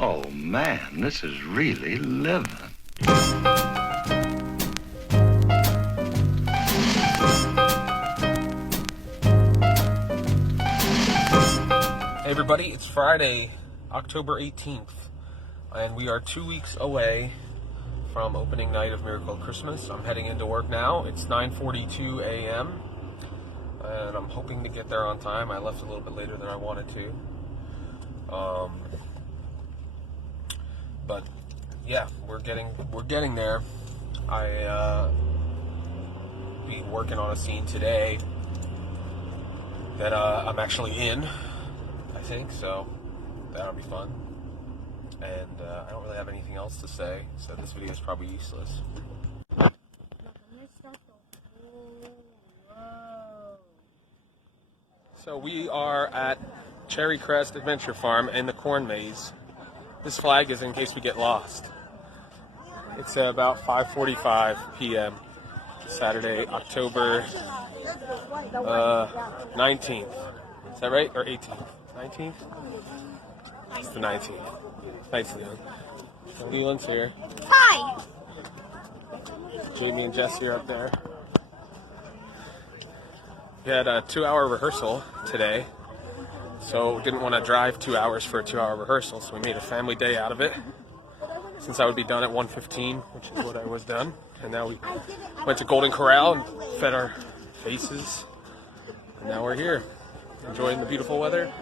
Oh, man, this is really living. Hey everybody, it's Friday, October 18th, and we are 2 weeks away from opening night of Miracle Christmas. I'm heading into work now. It's 9:42 a.m. and I'm hoping to get there on time. I left a little bit later than I wanted to. But yeah, we're getting there. I be working on a scene today that I'm actually in, I think, so that'll be fun. And I don't really have anything else to say, so this video is probably useless. So we are at Cherry Crest Adventure Farm in the corn maze. This flag is in case we get lost. It's about 5:45 p.m. Saturday, October 19th. Is that right? Or 18th? 19th? It's the 19th. Thanks, Leon. Leland's here. Hi! Jamie and Jess are up there. We had a 2-hour rehearsal today, so didn't want to drive 2 hours for a 2-hour rehearsal, so we made a family day out of it. Since I would be done at 1:15, which is what I was done, and now we went to Golden Corral and fed our faces, and now we're here, enjoying the beautiful weather.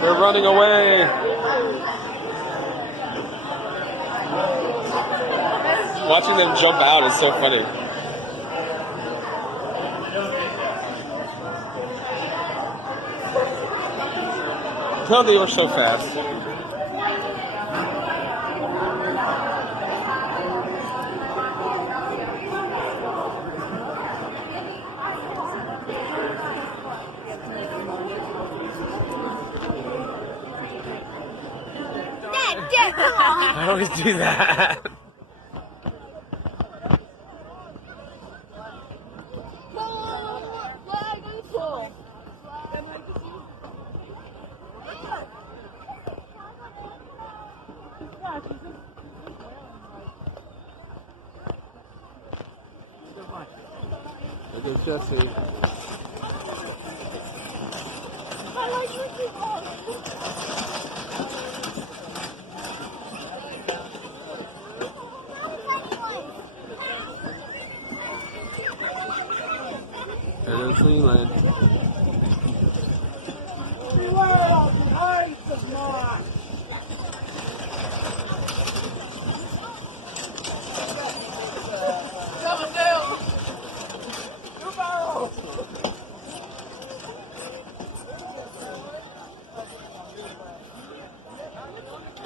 They're running away. Watching them jump out is so funny. No, they were so fast. I always do that. There goes Jesse. There goes Leland.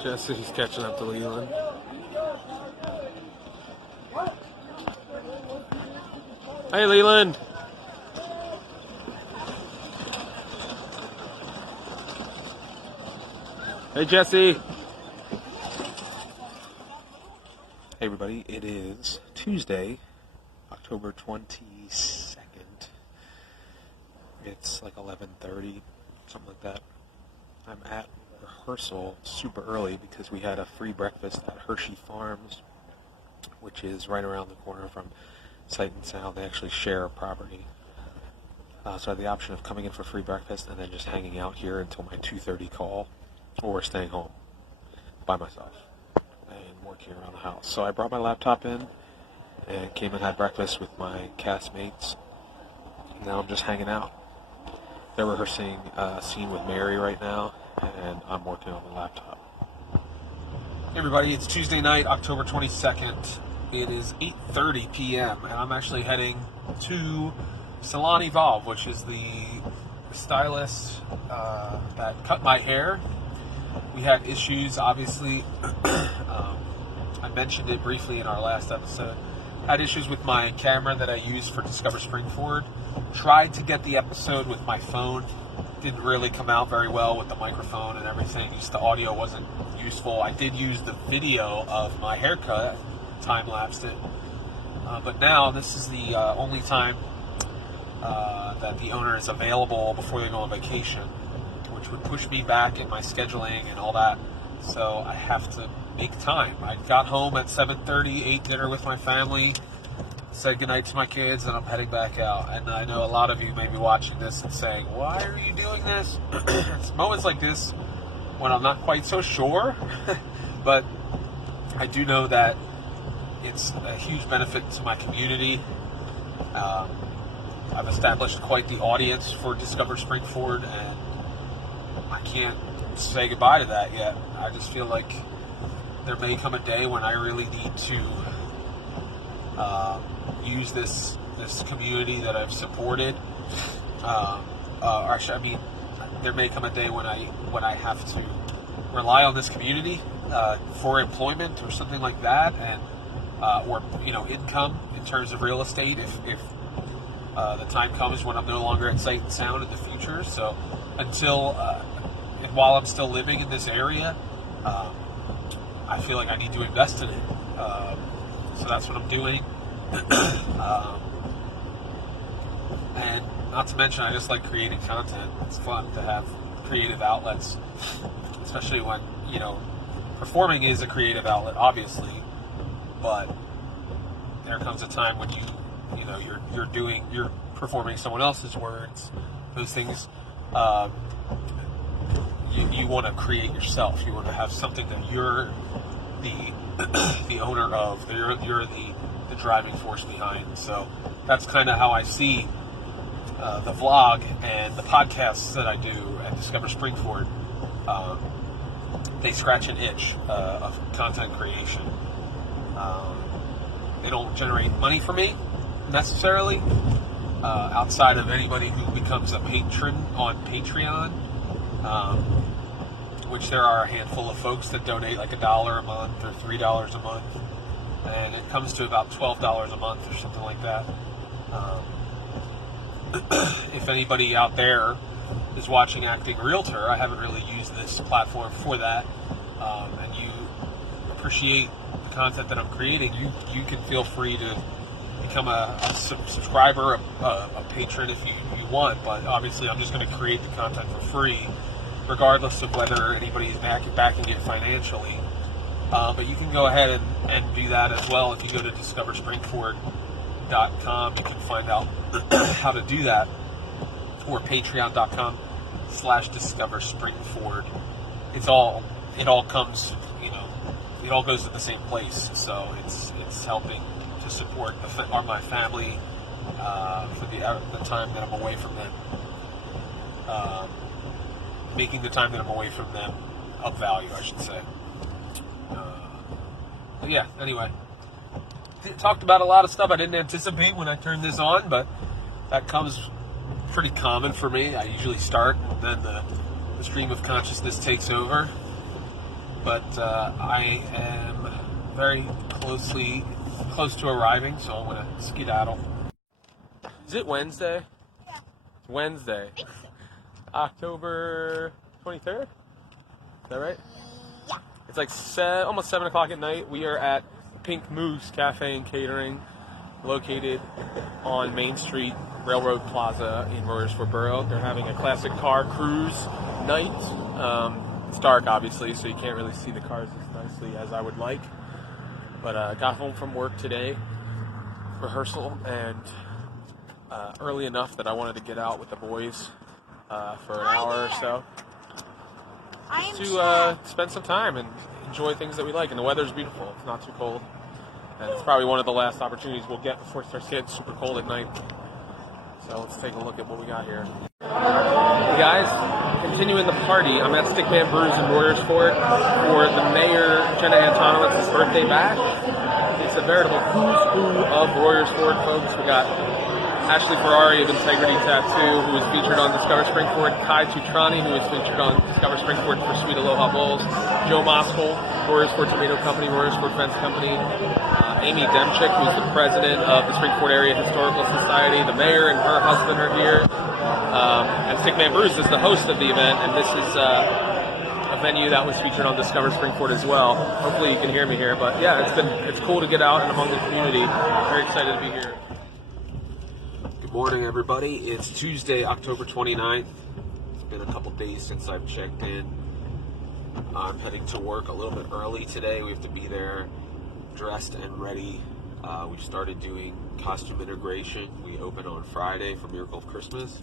Jesse's catching up to Leland. Hey, Leland. Hey, Jesse. Hey, everybody. It is Tuesday, October 22nd. It's like 11:30, something like that. I'm at rehearsal super early because we had a free breakfast at Hershey Farms, which is right around the corner from Sight and Sound. They actually share a property. So I had the option of coming in for free breakfast and then just hanging out here until my 2:30 call, or staying home by myself and working around the house. So I brought my laptop in and came and had breakfast with my castmates. Now I'm just hanging out. They're rehearsing a scene with Mary right now, and I'm working on the laptop. Hey everybody, it's Tuesday night, October 22nd. It is 8:30 p.m. and I'm actually heading to Salon Evolve, which is the stylist that cut my hair. We had issues, obviously, I mentioned it briefly in our last episode. Had issues with my camera that I use for Discover Springford. Tried to get the episode with my phone. Didn't really come out very well with the microphone and everything. Just the audio wasn't useful. I did use the video of my haircut, time-lapsed it. But now this is the only time that the owner is available before they go on vacation, which would push me back in my scheduling and all that. So I have to make time. I got home at 7:30, ate dinner with my family, said goodnight to my kids, and I'm heading back out. And I know a lot of you may be watching this and saying, why are you doing this? It's moments like this when I'm not quite so sure, but I do know that it's a huge benefit to my community. I've established quite the audience for Discover Springford, and I can't say goodbye to that yet. I just feel like there may come a day when I really need to use this community that I've supported. There may come a day when I have to rely on this community for employment or something like that, and or income in terms of real estate. If the time comes when I'm no longer at Sight and Sound in the future. So until and while I'm still living in this area, I feel like I need to invest in it. So that's what I'm doing. And not to mention, I just like creating content. It's fun to have creative outlets, especially when, performing is a creative outlet, obviously, but there comes a time when you're performing someone else's words, those things. You want to create yourself. You want to have something that you're the owner of. You're the driving force behind. So that's kind of how I see the vlog and the podcasts that I do at Discover Springford. They scratch an itch of content creation. They don't generate money for me necessarily, outside of anybody who becomes a patron on Patreon, which there are a handful of folks that donate like $1 a month or $3 a month, and it comes to about $12 a month or something like that. If anybody out there is watching Acting Realtor, I haven't really used this platform for that, and you appreciate the content that I'm creating, you can feel free to become a subscriber, a patron if you want, but obviously I'm just going to create the content for free, regardless of whether anybody's backing it financially. But you can go ahead and do that as well. If you go to discoverspringford.com, you can find out how to do that, or patreon.com/discoverspringford. It all comes, it all goes to the same place. So it's helping to support my family for the time that I'm away from them, making the time that I'm away from them of value, I should say. But yeah, anyway, talked about a lot of stuff I didn't anticipate when I turned this on, but that comes pretty common for me. I usually start, and then the stream of consciousness takes over. But I am very close to arriving, so I'm going to skedaddle. Is it Wednesday? Yeah. It's Wednesday. October 23rd? Is that right? Yeah. It's like almost 7 o'clock at night. We are at Pink Moose Cafe and Catering, located on Main Street, Railroad Plaza in Royersford Borough. They're having a classic car cruise night. It's dark, obviously, so you can't really see the cars as nicely as I would like. But I got home from work today, rehearsal, and early enough that I wanted to get out with the boys for an hour or so to spend some time and enjoy things that we like. And the weather's beautiful. It's not too cold. And it's probably one of the last opportunities we'll get before it starts getting super cold at night. So let's take a look at what we got here. Hey guys, continuing the party. I'm at Stickman Brews in Royersford for the Mayor Jenna Antonowitz's birthday bash. It's a veritable who's who of Royersford, folks. We got Ashley Ferrari of Integrity Tattoo, who was featured on Discover Springford, Kai Tutrani, who was featured on Discover Springford for Sweet Aloha Bowls, Joe Moskal, Royersford Tomato Company, Royersford Fence Company, Amy Demchick, who's the president of the Springford Area Historical Society, the mayor and her husband are here, and Stickman Brews is the host of the event, and this is a venue that was featured on Discover Springford as well. Hopefully you can hear me here, but yeah, it's cool to get out and among the community. Very excited to be here. Good morning, everybody. It's Tuesday, October 29th. It's been a couple days since I've checked in. I'm heading to work a little bit early today. We have to be there dressed and ready. We've started doing costume integration. We open on Friday for Miracle of Christmas.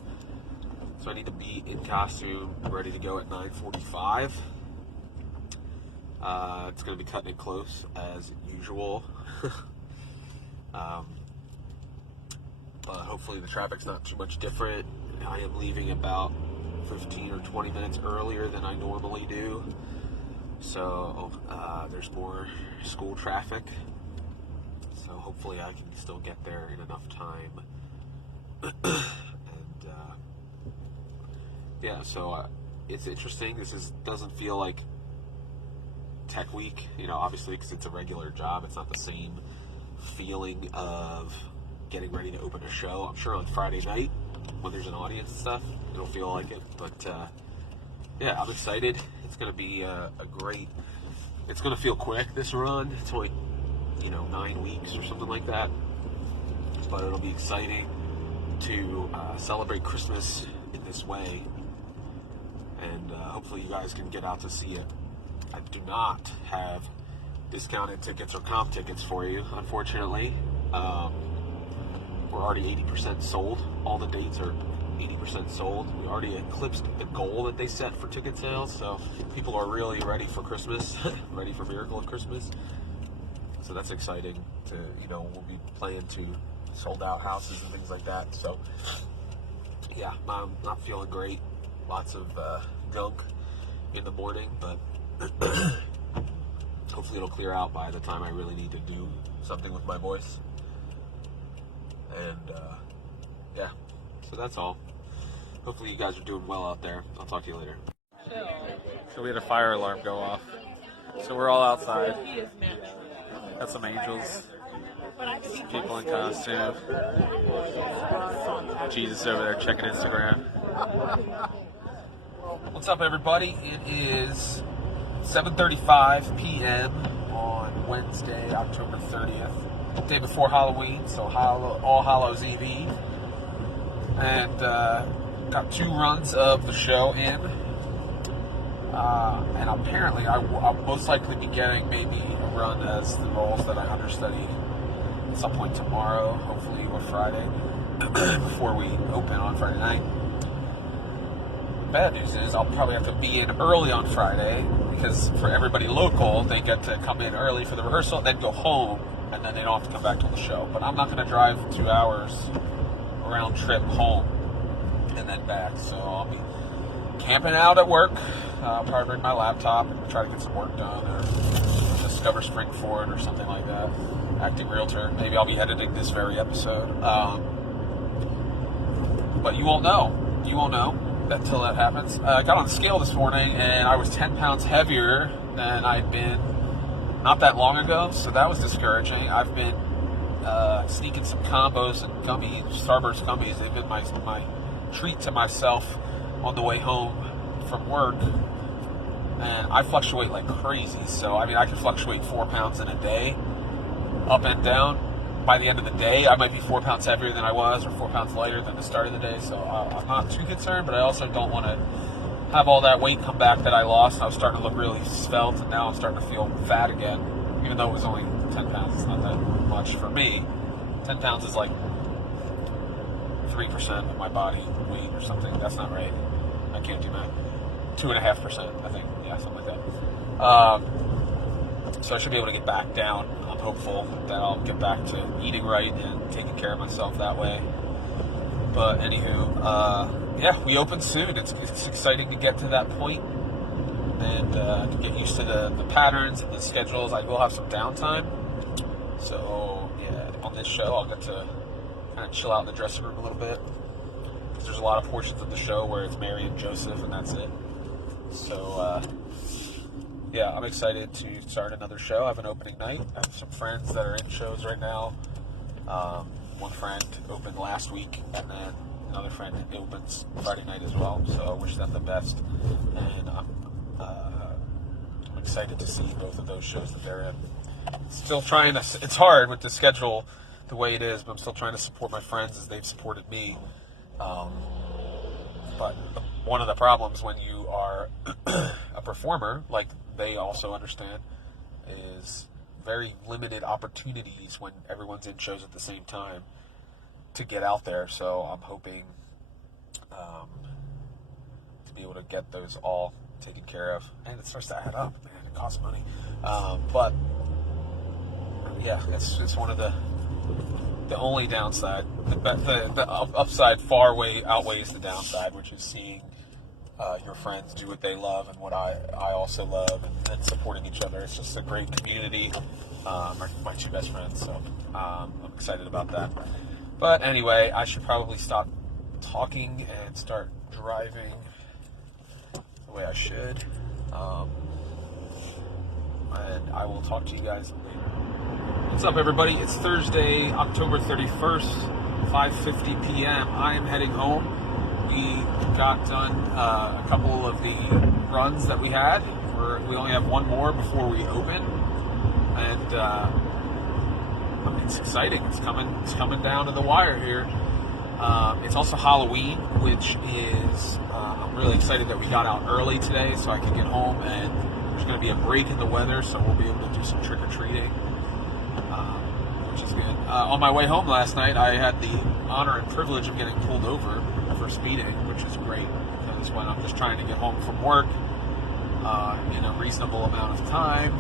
So I need to be in costume, ready to go at 9:45. It's going to be cutting it close as usual. But hopefully the traffic's not too much different. I am leaving about 15 or 20 minutes earlier than I normally do. So there's more school traffic. So hopefully I can still get there in enough time. Yeah, so it's interesting. Doesn't feel like Tech Week, obviously because it's a regular job. It's not the same feeling of getting ready to open a show. I'm sure on Friday night when there's an audience and stuff, it'll feel like it. But yeah, I'm excited. It's going to be it's going to feel quick, this run. It's only 9 weeks or something like that. But it'll be exciting to celebrate Christmas in this way. And hopefully you guys can get out to see it. I do not have discounted tickets or comp tickets for you, unfortunately. We're already 80% sold. All the dates are 80% sold. We already eclipsed the goal that they set for ticket sales, so people are really ready for Christmas, ready for Miracle of Christmas. So that's exciting. We'll be playing to sold out houses and things like that. So yeah, I'm not feeling great. Lots of gunk in the morning, but hopefully it'll clear out by the time I really need to do something with my voice. And yeah, so that's all. Hopefully you guys are doing well out there. I'll talk to you later. So we had a fire alarm go off. So we're all outside. Got some angels. People in costume. Jesus over there checking Instagram. What's up, everybody? It is 7:35 p.m. on Wednesday, October 30th, day before Halloween, so All Hallows Eve. And got 2 runs of the show in. And apparently I'll most likely be getting maybe a run as the roles that I understudy at some point tomorrow, hopefully, or Friday, before we open on Friday night. Bad news is I'll probably have to be in early on Friday, because for everybody local, they get to come in early for the rehearsal, then go home, and then they don't have to come back to the show. But I'm not going to drive 2 hours round trip home and then back, so I'll be camping out at work. I'll probably bring my laptop and try to get some work done, or Discover Springford or something like that. Acting Realtor. Maybe I'll be editing this very episode. But you won't know. You won't know until that happens. I got on the scale this morning and I was 10 pounds heavier than I'd been not that long ago, so that was discouraging. I've been sneaking some combos and Starburst gummies. They've been my treat to myself on the way home from work, and I fluctuate like crazy. So I can fluctuate 4 pounds in a day, up and down. By the end of the day, I might be 4 pounds heavier than I was, or 4 pounds lighter than the start of the day. So I'm not too concerned, but I also don't want to have all that weight come back that I lost. I was starting to look really svelte, and now I'm starting to feel fat again, even though it was only 10 pounds. It's not that much for me. 10 pounds is like 3% of my body weight or something. That's not right. I can't do that. 2.5%, I think. Yeah, something like that. So I should be able to get back down. I'm hopeful that I'll get back to eating right and taking care of myself that way. But anywho, yeah, we open soon. It's exciting to get to that point and to get used to the patterns and the schedules. I will have some downtime. So yeah, on this show I'll get to kind of chill out in the dressing room a little bit. Because there's a lot of portions of the show where it's Mary and Joseph, and that's it. So, yeah, I'm excited to start another show. I have an opening night. I have some friends that are in shows right now. One friend opened last week, and then another friend opens Friday night as well. So I wish them the best. And I'm excited to see both of those shows that they're in. Still trying to, it's hard with the schedule the way it is, but I'm still trying to support my friends as they've supported me. But one of the problems when you are a performer, like they also understand, is very limited opportunities when everyone's in shows at the same time to get out there. So I'm hoping to be able to get those all taken care of. And it starts to add up, man. It costs money. But yeah, it's one of the only downside. The upside far outweighs the downside, which is seeing your friends do what they love and what I also love, and supporting each other. It's just a great community. My two best friends, so I'm excited about that. But anyway, I should probably stop talking and start driving the way I should. And I will talk to you guys later. What's up, everybody? It's Thursday, October 31st, 5:50 p.m. I am heading home. We got done a couple of the runs that we had. We only have one more before we open, and it's exciting. It's coming down to the wire here. It's also Halloween, which is I'm really excited that we got out early today so I can get home, and there's going to be a break in the weather, so we'll be able to do some trick-or-treating, which is good. On my way home last night, I had the honor and privilege of getting pulled over for speeding, which is great, because when I'm just trying to get home from work in a reasonable amount of time,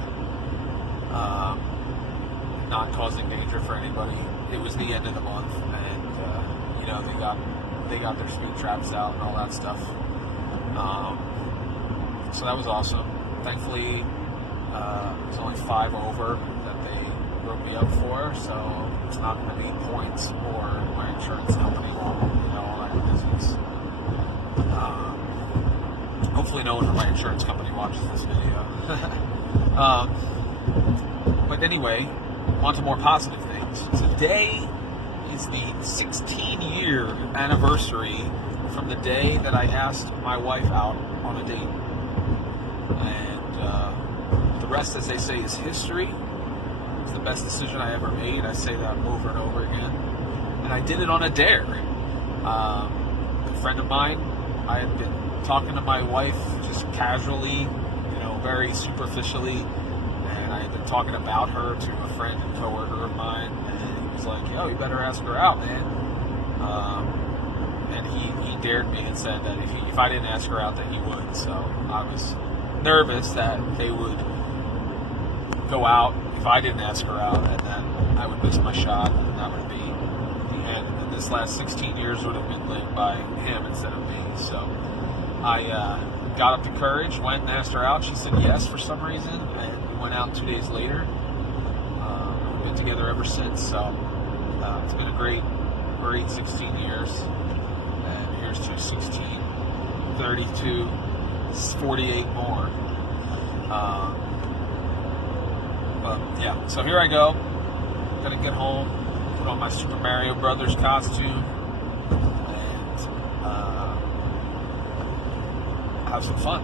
not causing danger for anybody. It was the end of the month, and they got their speed traps out and all that stuff. So that was awesome. Thankfully, it was only 5 over that they wrote me up for, so it's not going to be points or my insurance company won't, all that business. Hopefully no one from my insurance company watches this video. But anyway, on to more positive things. Today is the 16-year anniversary from the day that I asked my wife out on a date. And the rest, as they say, is history. It's the best decision I ever made. I say that over and over again. And I did it on a dare. A friend of mine, I had been talking to my wife just casually, very superficially, and I had been talking about her to a friend and coworker of mine, and he was like, yo, you better ask her out, man. And he dared me and said that if I didn't ask her out, that he would. So I was nervous that they would go out if I didn't ask her out, and then I would miss my shot, and that would be the end. And this last 16 years would have been lived by him instead of me. So I got up the courage, went and asked her out. She said yes for some reason, and we went out 2 days later. We've been together ever since, so it's been a great 16 years. And here's to 16, 32, 48 more. But yeah, so here I go. Gonna get home, put on my Super Mario Brothers costume, have some fun.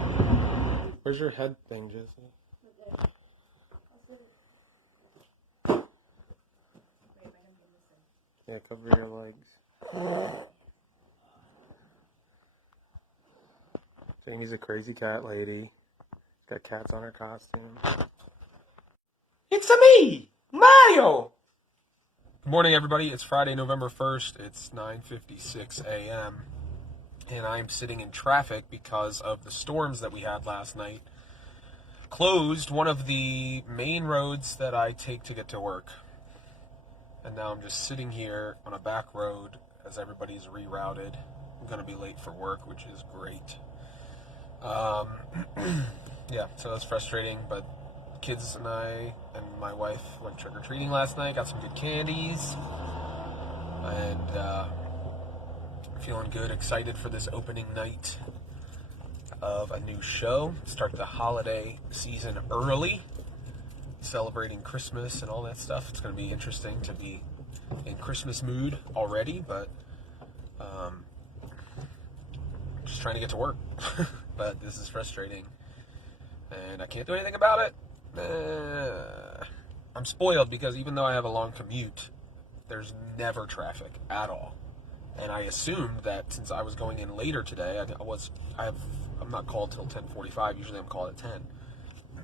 Where's your head thing, Jesse? Yeah, cover your legs. Janie's a crazy cat lady. Got cats on her costume. It's me, Mario! Good morning, everybody. It's Friday, November 1st. It's 9:56 a.m. And I'm sitting in traffic because of the storms that we had last night. Closed one of the main roads that I take to get to work. And now I'm just sitting here on a back road as everybody's rerouted. I'm going to be late for work, which is great. Yeah, so that's frustrating, but kids and I and my wife went trick-or-treating last night, got some good candies. and feeling good, excited for this opening night of a new show. Start the holiday season early, celebrating Christmas and all that stuff. It's going to be interesting to be in Christmas mood already, but just trying to get to work. But this is frustrating, and I can't do anything about it. I'm spoiled because even though I have a long commute, there's never traffic at all. And I assumed that since I was going in later today, I'm not called till 10:45. Usually I'm called at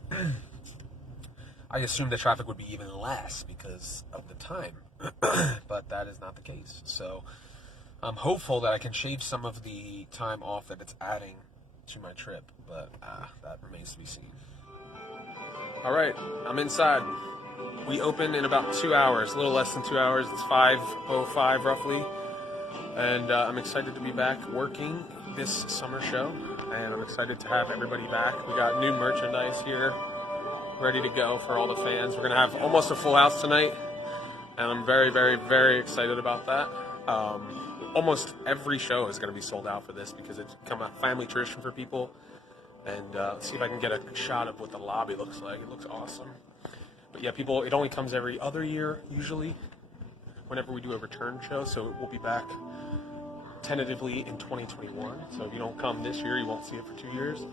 10. I assumed the traffic would be even less because of the time, but that is not the case. So I'm hopeful that I can shave some of the time off that it's adding to my trip, but that remains to be seen. All right, I'm inside. We open in about 2 hours, a little less than 2 hours. It's 5:05 roughly, and I'm excited to be back working this summer show, and I'm excited to have everybody back. We got new merchandise here, ready to go for all the fans. We're gonna have almost a full house tonight, and I'm very, very, very excited about that. Almost every show is going to be sold out for this because it's become a family tradition for people. And let's see if I can get a shot of what the lobby looks like. It looks awesome. But yeah, it only comes every other year usually whenever we do a return show. So we'll be back tentatively in 2021. So if you don't come this year, you won't see it for 2 years.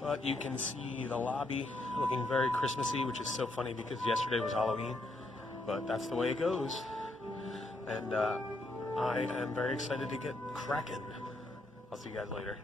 But you can see the lobby looking very Christmassy, which is so funny because yesterday was Halloween. But that's the way it goes. And I am very excited to get cracking. I'll see you guys later.